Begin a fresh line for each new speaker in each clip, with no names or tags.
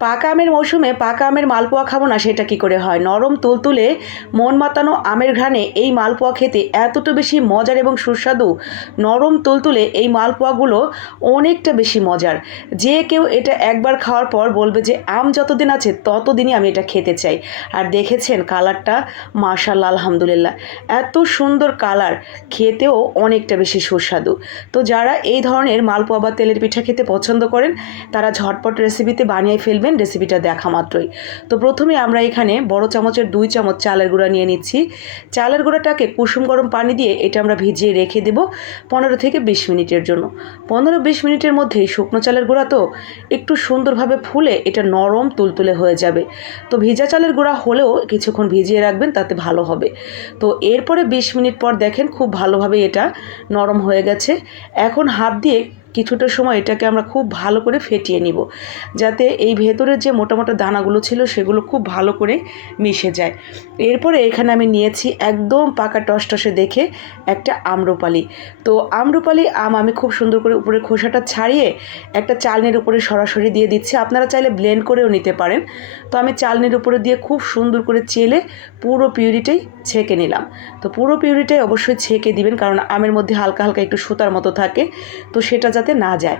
পাকা আমের মৌসুমে পাকা আমের মালপোয়া খাব না, সেটা কি করে হয়? নরম তুলতুলে মন মাতানো আমের ঘ্রাণে এই মালপোয়া খেতে এতটা বেশি মজার এবং সুস্বাদু। নরম তুলতুলে এই মালপোয়াগুলো অনেকটা বেশি মজার। যে কেউ এটা একবার খাওয়ার পর বলবে যে, আম যতদিন আছে ততদিনই আমি এটা খেতে চাই। আর দেখেছেন কালারটা? মাশাল্লাহ আলহামদুলিল্লাহ। এত সুন্দর কালার, খেতেও অনেকটা বেশি সুস্বাদু। তো যারা এই ধরনের মালপোয়া বা তেলের পিঠা খেতে পছন্দ করেন, তারা ঝটপট রেসিপিতে বানিয়ে ফেলবেন। রেসিপিটা দেখা মাত্রই। তো প্রথমে আমরা এখানে বড় চামচের দুই চামচ চালের গুঁড়া নিয়ে নিচ্ছি। চালের গুঁড়াটাকে কুসুম গরম পানি দিয়ে এটা আমরা ভিজিয়ে রেখে দেব পনেরো থেকে বিশ মিনিটের জন্য। পনেরো বিশ মিনিটের মধ্যেই শুকনো চালের গুঁড়া তো একটু সুন্দরভাবে ফুলে এটা নরম তুলতুলে হয়ে যাবে। তো ভিজা চালের গুঁড়া হলেও কিছুক্ষণ ভিজিয়ে রাখবেন তাতে ভালো হবে। তো এরপরে বিশ মিনিট পর দেখেন খুব ভালোভাবে এটা নরম হয়ে গেছে। এখন হাত দিয়ে কিছুটা সময় এটাকে আমরা খুব ভালো করে ফেটিয়ে নিব, যাতে এই ভেতরের যে মোটা মোটা দানাগুলো ছিল সেগুলো খুব ভালো করে মিশে যায়। এরপরে এখানে আমি নিয়েছি একদম পাকা টসটসে দেখে একটা আম্রপালি। তো আম্রপালি আম আমি খুব সুন্দর করে উপরে খোসাটা ছাড়িয়ে একটা চালনির উপরে সরাসরি দিয়ে দিচ্ছি। আপনারা চাইলে ব্লেন্ড করেও নিতে পারেন। তো আমি চালনির উপরে দিয়ে খুব সুন্দর করে চেলে পুরো পিউরিটাই ছেঁকে নিলাম। তো পুরো পিউরিটাই অবশ্যই ছেঁকে দিবেন, কারণ আমের মধ্যে হালকা হালকা একটু সুতার মতো থাকে। তো সেটা যাতে না যায়।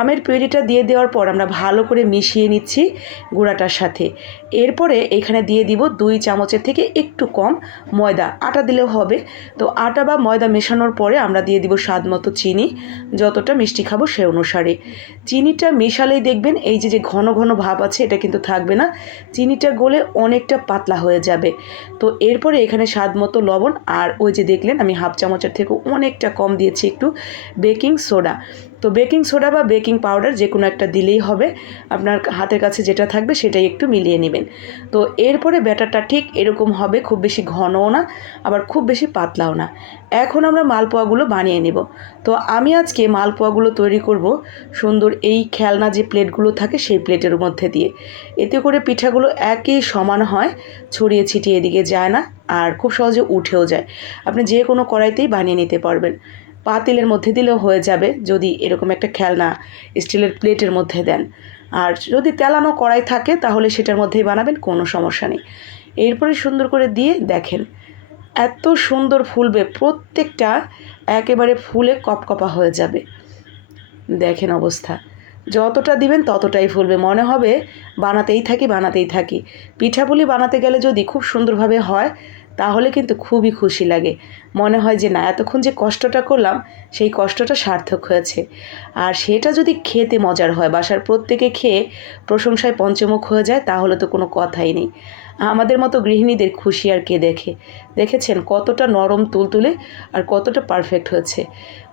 আমের পিউরিটা দিয়ে দেওয়ার পর আমরা ভালো করে মিশিয়ে নিচ্ছি গুঁড়াটার সাথে। এরপরে এখানে দিয়ে দিব দুই চামচের থেকে একটু কম ময়দা। আটা দিলেও হবে। তো আটা বা ময়দা মেশানোর পরে আমরা দিয়ে দিব স্বাদ মতো চিনি। যতটা মিষ্টি খাব সে অনুসারে। চিনিটা মেশালেই দেখবেন এই যে যে ঘন ঘন ভাব আছে, এটা কিন্তু থাকবে না। চিনিটা গলে অনেকটা পাতলা হয়ে যাবে। তো এরপরে এখানে স্বাদ মতো লবণ আর ওই যে দেখলেন আমি হাফ চামচের থেকে অনেকটা কম দিয়েছি একটু বেকিং সোডা। তো বেকিং সোডা বা বেকিং পাউডার যে কোনো একটা দিলেই হবে। আপনার হাতের কাছে যেটা থাকবে সেটাই একটু মিলিয়ে নেবেন। তো এরপরে ব্যাটারটা ঠিক এরকম হবে, খুব বেশি ঘনও না, আবার খুব বেশি পাতলাও না। এখন আমরা মালপোয়াগুলো বানিয়ে নেব। তো আমি আজকে মালপোয়াগুলো তৈরি করব সুন্দর এই খেলনা যে প্লেটগুলো থাকে সেই প্লেটের মধ্যে দিয়ে। এতে করে পিঠাগুলো একই সমান হয়, ছড়িয়ে ছিটিয়ে এদিকে যায় না, আর খুব সহজে উঠেও যায়। আপনি যে কোনো কড়াইতেই বানিয়ে নিতে পারবেন। পাতিলের মধ্যে দিলেও হয়ে যাবে যদি এরকম একটা খেলনা স্টিলের প্লেটের মধ্যে দেন। আর যদি তেলানো কড়াই থাকে তাহলে সেটার মধ্যেই বানাবেন, কোনো সমস্যা নেই। এরপরে সুন্দর করে দিয়ে দেখেন, এত সুন্দর ফুলবে, প্রত্যেকটা একেবারে ফুলে কপকপা হয়ে যাবে। দেখেন অবস্থা, যতটা দিবেন ততটাই ফুলবে। মনে হবে বানাতেই থাকি বানাতেই থাকি। পিঠাপুলি বানাতে গেলে যদি খুব সুন্দরভাবে হয় তাহলে কিন্তু খুবই খুশি লাগে। মনে হয় যে, না, এতক্ষণ যে কষ্টটা করলাম, সেই কষ্টটা সার্থক হয়েছে। আর সেটা যদি খেতে মজার হয়, বাসার প্রত্যেকে খেয়ে প্রশংসায় পঞ্চমুখ হয়ে যায়, তাহলে তো কোনো কথাই নেই। আমাদের মতো গৃহিণীদের খুশি আর কে দেখে? দেখেছেন কতটা নরম তুলতুলে আর কতটা পারফেক্ট হয়েছে।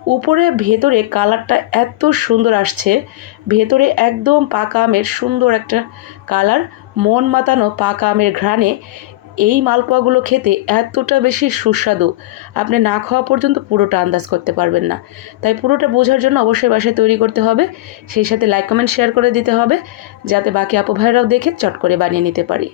উপরে ভেতরে কালারটা এত সুন্দর আসছে, ভেতরে একদম পাকা আমের সুন্দর একটা কালার, মন মাতানো পাকা আমের ঘ্রাণে এই মালপোয়াগুলো খেতে এতটা বেশি সুস্বাদু। আপনি না খাওয়া পর্যন্ত পুরোটা আন্দাজ করতে পারবেন না। তাই পুরোটা বোঝার জন্য অবশ্যই বাসায় তৈরি করতে হবে। সেই সাথে লাইক কমেন্ট শেয়ার করে দিতে হবে। যাতে বাকি আপু ভাইরাও দেখে চট করে বানিয়ে নিতে পারি।